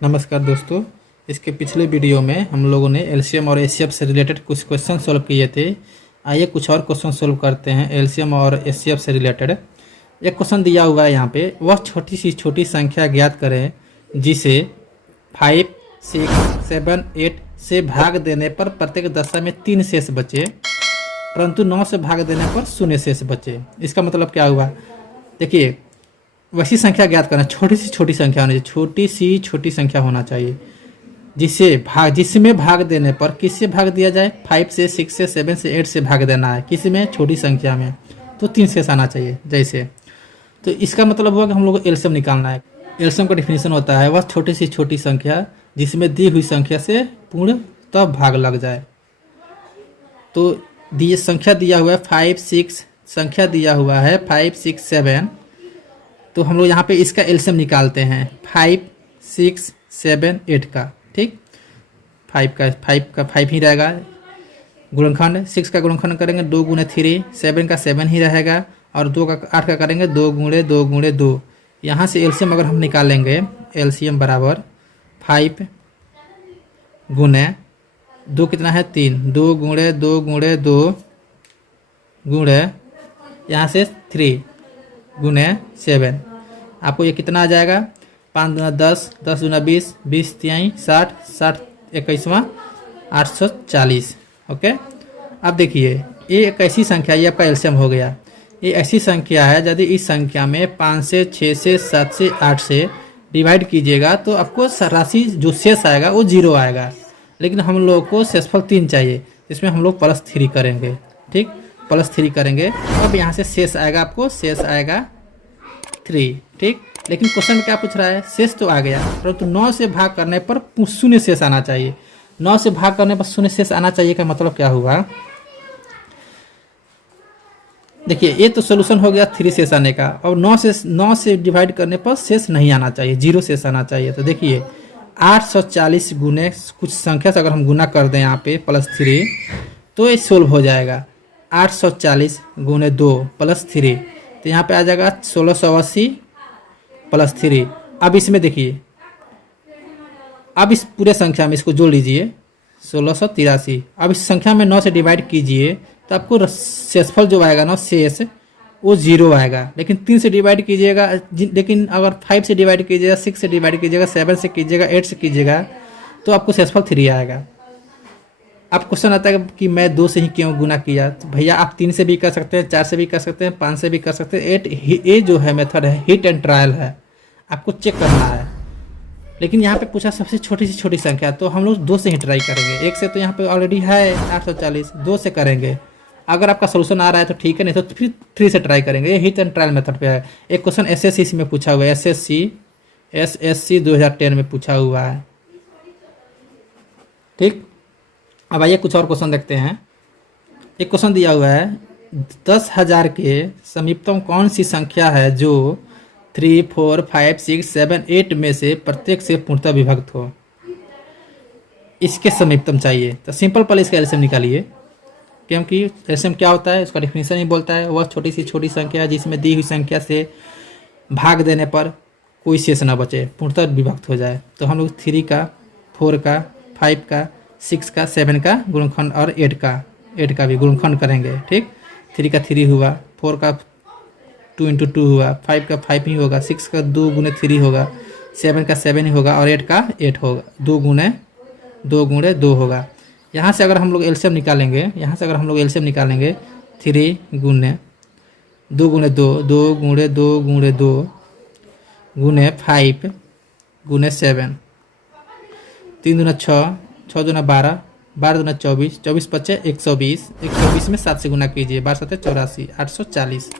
नमस्कार दोस्तों। इसके पिछले वीडियो में हम लोगों ने एलसीएम और एचसीएफ से रिलेटेड कुछ क्वेश्चन सॉल्व किए थे। आइए कुछ और क्वेश्चन सॉल्व करते हैं एलसीएम और एचसीएफ से रिलेटेड। एक क्वेश्चन दिया हुआ है यहाँ पे, वह छोटी संख्या ज्ञात करें जिसे 5, 6, 7, 8 से भाग देने पर प्रत्येक दशा में 3 शेष बचे, परंतु 9 से भाग देने पर 0 शेष बचे। इसका मतलब क्या हुआ? देखिए, वैसी संख्या ज्ञात करना, छोटी संख्या होनी चाहिए, छोटी संख्या होना चाहिए जिसमें भाग देने पर किससे भाग दिया जाए? 5 से, 6 से, 7 से, 8 से भाग देना है। किसी में? छोटी संख्या में, तो 3 शेष आना चाहिए जैसे। तो इसका मतलब हुआ कि हम लोग को एलसीएम निकालना है। एलसीएम का डिफिनीशन होता है वह छोटी संख्या जिसमें दी हुई संख्या से पूर्णतः भाग लग जाए। तो संख्या दिया हुआ है 5, 6, संख्या दिया हुआ है 5, 6, 7। तो हम लोग यहाँ पे इसका एलसीएम निकालते हैं 5, 6, 7, 8 का। ठीक, 5 ही रहेगा गुणनखंड। 6 का गुणनखंड करेंगे 2 × 3, 7 का 7 ही रहेगा, और 2 का 8 का करेंगे 2 × 2 × 2। यहाँ से एलसीएम अगर हम निकालेंगे, एलसीएम बराबर 5 गुणे 2 कितना है? 3, 2 × 2 × 2 गुणे यहाँ से 3 गुणे 7। आपको ये कितना आ जाएगा? 5 दूना 10, 10 दूना 20, 20 तिहाई 60, 60 21वां 840। ओके, अब देखिए ये एक ऐसी संख्या, ये आपका एलसीएम हो गया। ये ऐसी संख्या है यदि इस संख्या में 5 से, 6 से, 7 से, 8 से डिवाइड कीजिएगा तो आपको राशि जो शेष आएगा वो 0 आएगा। लेकिन हम लोग को शेषफल 3 चाहिए, इसमें हम लोग +3 करेंगे। ठीक, +3 करेंगे, अब यहाँ से शेष आएगा, आपको शेष आएगा 3। ठीक, लेकिन क्वेश्चन में क्या पूछ रहा है? शेष तो आ गया, परंतु 9 से भाग करने पर 0 शेष आना चाहिए। 9 से भाग करने पर 0 शेष आना चाहिए का मतलब क्या हुआ? देखिए, ये तो सोल्यूशन हो गया 3 शेष आने का, और 9 से डिवाइड करने पर शेष नहीं आना चाहिए, 0 शेष आना चाहिए। तो देखिए 840 गुने कुछ संख्या से अगर हम गुना कर दें यहाँ पे +3, तो ये सोल्व हो जाएगा। 840 गुने 2 +3, तो यहाँ पे आ जाएगा 1680 +3। अब इसमें देखिए, अब इस पूरे संख्या में इसको जोड़ लीजिए 1683। अब इस संख्या में 9 से डिवाइड कीजिए तो आपको शेषफल जो आएगा ना, शेष, वो 0 आएगा। लेकिन 3 से डिवाइड कीजिएगा, लेकिन अगर 5 से डिवाइड कीजिएगा, 6 से डिवाइड कीजिएगा, 7 से कीजिएगा, 8 से कीजिएगा, तो आपको शेषफल 3 आएगा। अब क्वेश्चन आता है कि मैं 2 से ही क्यों गुना किया? तो भैया आप 3 से भी कर सकते हैं, 4 से भी कर सकते हैं, 5 से भी कर सकते हैं। 8 ये जो है मेथड है, हिट एंड ट्रायल है, आपको चेक करना है। लेकिन यहाँ पे पूछा सबसे छोटी से छोटी संख्या, तो हम लोग 2 से ही ट्राई करेंगे। 1 से तो यहाँ पे ऑलरेडी है 840, 2 से करेंगे। अगर आपका सोल्यूशन आ रहा है तो ठीक है, नहीं तो फिर 3 से ट्राई करेंगे। ये हिट एंड ट्रायल मेथड पे है। एक क्वेश्चन एसएससी में पूछा हुआ है, एसएससी 2010 में पूछा हुआ है। ठीक, अब आइए कुछ और क्वेश्चन देखते हैं। एक क्वेश्चन दिया हुआ है 10,000 के समीपतम कौन सी संख्या है जो 3, 4, 5, 6, 7, 8 में से प्रत्येक से पूर्णतः विभक्त हो? इसके समीपतम चाहिए, तो सिंपल पल इसका एलसीएम निकालिए। क्योंकि एलसीएम क्या होता है, उसका डिफिनीशन ही बोलता है वह छोटी संख्या जिसमें दी हुई संख्या से भाग देने पर कोई शेष न बचे, पूर्णतः विभक्त हो जाए। तो हम लोग 3 का, 4 का, 5 का, 6 का, 7 का गुणनखंड और 8 का भी गुणनखंड करेंगे। ठीक, 3 का 3 हुआ, 4 का 2 × 2 हुआ, 5 का 5 ही होगा, 6 का 2 × 3 होगा, 7 का 7 ही होगा, और 8 का 8 होगा, 2 × 2 होगा। यहाँ से अगर हम लोग एलसीएम निकालेंगे, 3 गुणे 2 × 2, 2 × 2 × 2 गुणे 5 गुणे 7, 3 दूना 6, 6 दूना 12, 12 दूना 24, 24 × 5 120, 120 में 7 से गुना कीजिए, 12 × 7 84, 840।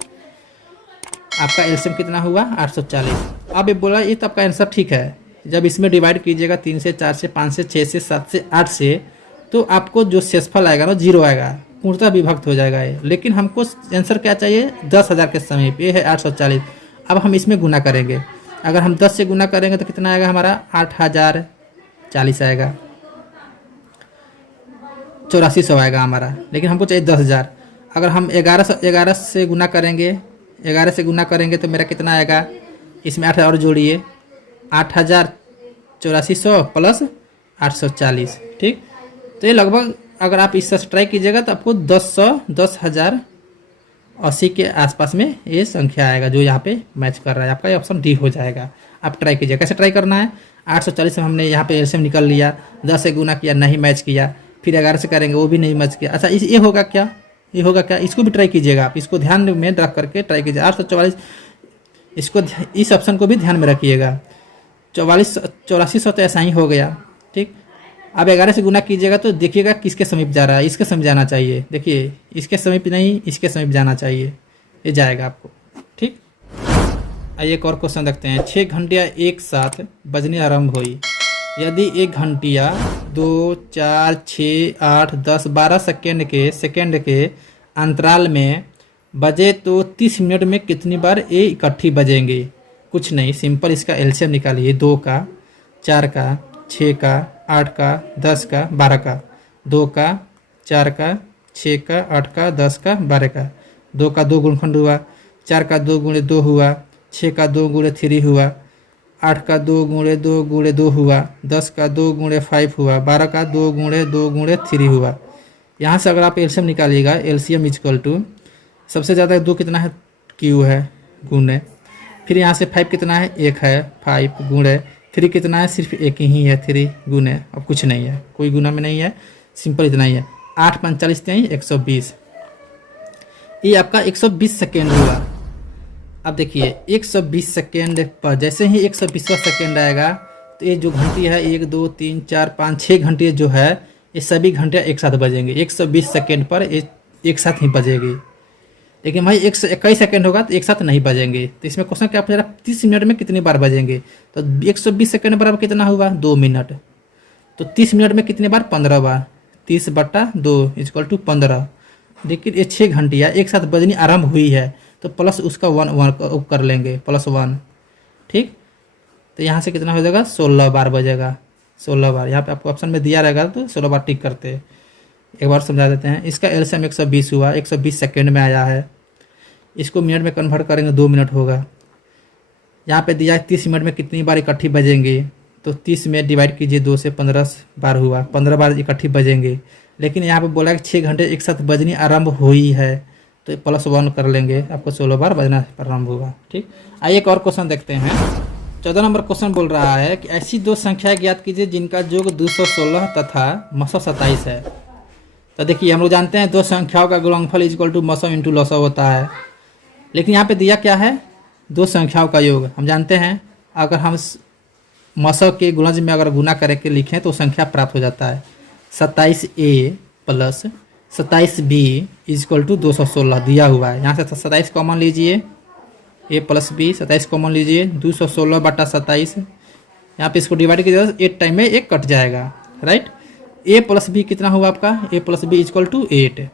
आपका एलसीएम कितना हुआ? 840। अब ये बोला ये तो आपका आंसर ठीक है। जब इसमें डिवाइड कीजिएगा 3 से, 4 से, 5 से, 6 से, 7 से, 8 से, तो आपको जो शेषफल आएगा ना 0 आएगा, पूर्णतः विभक्त हो जाएगा ये। लेकिन हमको आंसर क्या चाहिए? 10,000 के समीप, ये है 840। अब हम इसमें गुना करेंगे। अगर हम 10 से गुना करेंगे तो कितना आएगा हमारा? 8040 आएगा, 8400 आएगा हमारा। लेकिन हमको चाहिए 10,000। अगर हम 11 से गुना करेंगे, 11 से गुना करेंगे तो मेरा कितना आएगा? इसमें 8 और जोड़िए, 8000 8400 प्लस 840, ठीक। तो ये लगभग अगर आप इससे ट्राई कीजिएगा तो आपको 10,080 के आसपास में ये संख्या आएगा जो यहाँ पे मैच कर रहा है। आपका ये ऑप्शन डी हो जाएगा। आप ट्राई कीजिए। कैसे ट्राई करना है, 840 से हमने यहाँ पे एलसीएम निकल लिया, 10 से गुना किया, नहीं मैच किया, फिर 11 से करेंगे वो भी नहीं मैच किया। अच्छा ये होगा क्या, ये होगा क्या, इसको भी ट्राई कीजिएगा आप, इसको ध्यान में रख करके ट्राई कीजिए। 844 इसको, इस ऑप्शन को भी ध्यान में रखिएगा। 8400 तो ऐसा ही हो गया, ठीक। अब 11 से गुना कीजिएगा तो देखिएगा किसके समीप जा रहा है, इसके समीप जाना चाहिए। देखिए इसके समीप नहीं, इसके समीप जाना चाहिए, ये जाएगा आपको, ठीक। आइए एक और क्वेश्चन देखते हैं। 6 घंटियाँ एक साथ बजनी आरंभ हुई, यदि 1 घंटिया 2, 4, 6, 8, 10, 12 सेकेंड के अंतराल में बजे तो 30 मिनट में कितनी बार ये इकट्ठी बजेंगे। कुछ नहीं, सिंपल इसका एलसीएम निकालिए। 2 का, 4 का, 6 का, 8 का, 10 का, 12 का। 2 का, 4 का, 6 का, 8 का, 10 का, 12 का। 2 का 2 गुणनखंड हुआ, 4 का 2 गुणे 2 हुआ, 6 का 2 गुणे 3 हुआ, 8 का 2 गुणे 2 गुणे 2 हुआ, 10 का 2 गुणे 5 हुआ, 12 का 2 गुणे 2 गुणे 3 हुआ। यहाँ से अगर आप एलसीएम निकालिएगा, एलसीएम इक्वल टू सबसे ज़्यादा 2 कितना है, क्यू है, गुणे, फिर यहाँ से 5 कितना है, 1 है, 5 गुणे 3 कितना है, सिर्फ 1 ही है, 3 गुणे, अब कुछ नहीं है, कोई गुना में नहीं है, सिंपल इतना ही है। 8 45 120, ये आपका 120 सेकेंड हुआ। अब देखिए 120 सेकेंड पर जैसे ही 120वां सेकेंड आएगा तो ये जो घंटी है 1 2 3 4 5 6 घंटे जो है ये सभी घंटे एक साथ बजेंगे। 120 सेकेंड पर एक साथ ही बजेगी। लेकिन भाई 121 सेकेंड होगा तो एक साथ नहीं बजेंगे। तो इसमें क्वेश्चन क्या पूछा, 30 मिनट में कितनी बार बजेंगे। तो 120 सेकेंड बराबर कितना हुआ, 2 मिनट। तो 30 मिनट में कितनी बार, 15 बार। 30/2 इक्वल टू 15। लेकिन ये 6 घंटियाँ एक साथ बजनी आरंभ हुई है तो प्लस उसका 1 कर लेंगे, +1, ठीक। तो यहाँ से कितना हो जाएगा, 16 बार बजेगा, 16 बार। यहाँ पे आपको ऑप्शन में दिया रहेगा तो 16 बार टिक करते हैं। एक बार समझा देते हैं। इसका एलसीएम 120 हुआ, 120 सेकेंड में आया है। इसको मिनट में कन्वर्ट करेंगे 2 मिनट होगा। यहाँ पे दिया है 30 मिनट में कितनी बार इकट्ठी बजेंगे, तो 30 में डिवाइड कीजिए 2 से, 15 बार हुआ, 15 बार इकट्ठी बजेंगे। लेकिन यहाँ पे बोला कि 6 घंटे एक साथ बजनी आरंभ हुई है तो +1 कर लेंगे, आपको 16 बार बजना आरंभ होगा, ठीक। आइए एक और क्वेश्चन देखते हैं। 14 नंबर क्वेश्चन बोल रहा है कि ऐसी 2 संख्याएं ज्ञात कीजिए जिनका योग 216 तथा 227 है। तो देखिए हम लोग जानते हैं 2 संख्याओं का गुणनफल इक्वल टू 200 × 200 होता है। लेकिन यहाँ पे दिया क्या है, 2 संख्याओं का योग। हम जानते हैं अगर हम 200 के गुणज में अगर गुना करके लिखें तो संख्या प्राप्त हो जाता है। 27A + 27B इक्वल टू 216 दिया हुआ है। यहाँ से 27 कॉमन लीजिए, A + B 27 कॉमन लीजिए, 216/27। यहाँ पे इसको डिवाइड कीजिए, 8 टाइम में 1 कट जाएगा, राइट। A + B कितना हुआ आपका, A + B इक्वल टू 8।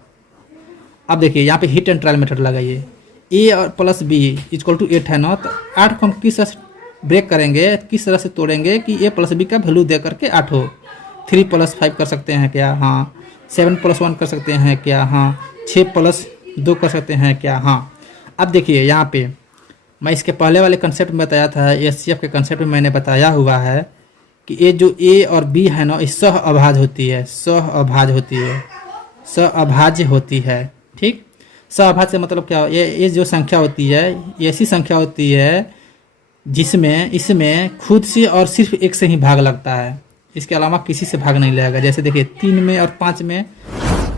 अब देखिए यहाँ पे हिट एंड ट्रायल मेथड लगाइए। A और + B इक्वल टू 8 है ना, तो 8 को हम किस तरह से ब्रेक करेंगे, किस तरह से तोड़ेंगे कि A + B का वैल्यू दे करके 8 हो। 3 + 5 कर सकते हैं क्या, हाँ। 7 + 1 कर सकते हैं क्या, हाँ। 6 + 2 कर सकते हैं क्या, हाँ। अब देखिए यहाँ पे मैं इसके पहले वाले कंसेप्ट में बताया था, एचसीएफ के कंसेप्ट में मैंने बताया हुआ है कि ये जो A और B है ना, ये सह अभाज्य होती है, सह अभाज्य होती है, सह अभाज्य होती है, ठीक। सह अभाज्य से मतलब क्या, ये जो संख्या होती है ये ऐसी संख्या होती है जिसमें इसमें खुद से और सिर्फ 1 से ही भाग लगता है, इसके अलावा किसी से भाग नहीं लगेगा। जैसे देखिए 3 में और 5 में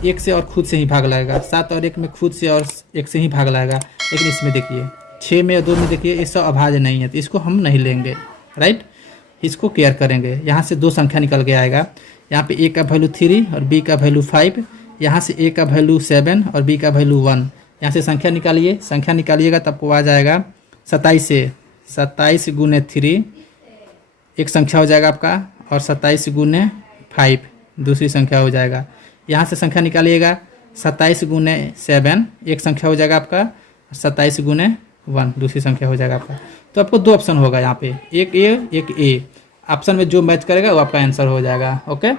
1 से और खुद से ही भाग लगेगा, 7 और 1 में खुद से और 1 से ही भाग लगेगा। लेकिन इसमें देखिए 6 में और 2 में देखिए ये सब अभाज्य नहीं है, तो इसको हम नहीं लेंगे, राइट। इसको केयर करेंगे। यहाँ से 2 संख्या निकल के आएगा। यहाँ पे A का वैल्यू 3 और B का वैल्यू 5। यहाँ से A का वैल्यू 7 और B का वैल्यू 1। यहाँ से संख्या निकालिए, संख्या निकालिएगा तब आपको आ जाएगा 27 से 27 × 3 एक संख्या हो जाएगा आपका, और 27 × 5 दूसरी संख्या हो जाएगा। यहाँ से संख्या निकालिएगा 27 × 7 एक संख्या हो जाएगा आपका, 27 × 1 दूसरी संख्या हो जाएगा आपका। तो आपको 2 ऑप्शन होगा यहाँ पे, एक A एक A। ऑप्शन में जो मैच करेगा वो आपका आंसर हो जाएगा, ओके।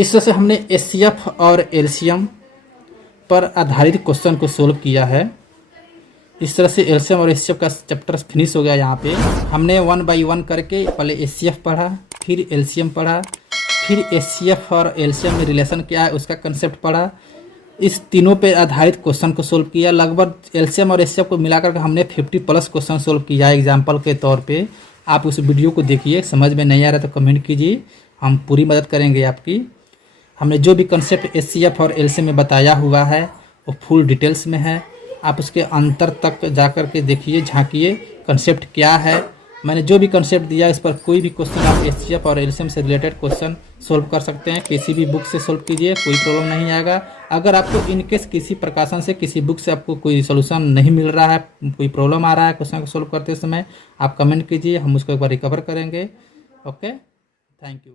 इस तरह से हमने एचसीएफ और एलसीएम पर आधारित क्वेश्चन को सोल्व किया है। इस तरह से एलसीएम और एचसीएफ का चैप्टर फिनिश हो गया। यहाँ पे हमने 1 बाई 1 करके पहले एचसीएफ पढ़ा, फिर एलसीएम पढ़ा, फिर एचसीएफ और एलसीएम में रिलेशन क्या है उसका कंसेप्ट पढ़ा। इस तीनों पे आधारित क्वेश्चन को सोल्व किया। लगभग एलसीएम और एचसीएफ को मिलाकर के हमने 50+ क्वेश्चन सोल्व किया है एग्जाम्पल के तौर पे। आप उस वीडियो को देखिए, समझ में नहीं आ रहा तो कमेंट कीजिए, हम पूरी मदद करेंगे आपकी। हमने जो भी कंसेप्ट एचसीएफ और एलसीएम में बताया हुआ है वो फुल डिटेल्स में है। आप उसके अंतर तक जा कर के देखिए, झांकिए कंसेप्ट क्या है। मैंने जो भी कंसेप्ट दिया इस पर कोई भी क्वेश्चन आप एचसीएफ और एलसीएम से रिलेटेड क्वेश्चन सोल्व कर सकते हैं। किसी भी बुक से सोल्व कीजिए, कोई प्रॉब्लम नहीं आएगा। अगर आपको इनकेस किसी प्रकाशन से, किसी बुक से आपको कोई सोल्यूशन नहीं मिल रहा है, कोई प्रॉब्लम आ रहा है क्वेश्चन को सोल्व करते समय, आप कमेंट कीजिए, हम उसको एक बार रिकवर करेंगे। Okay, thank you.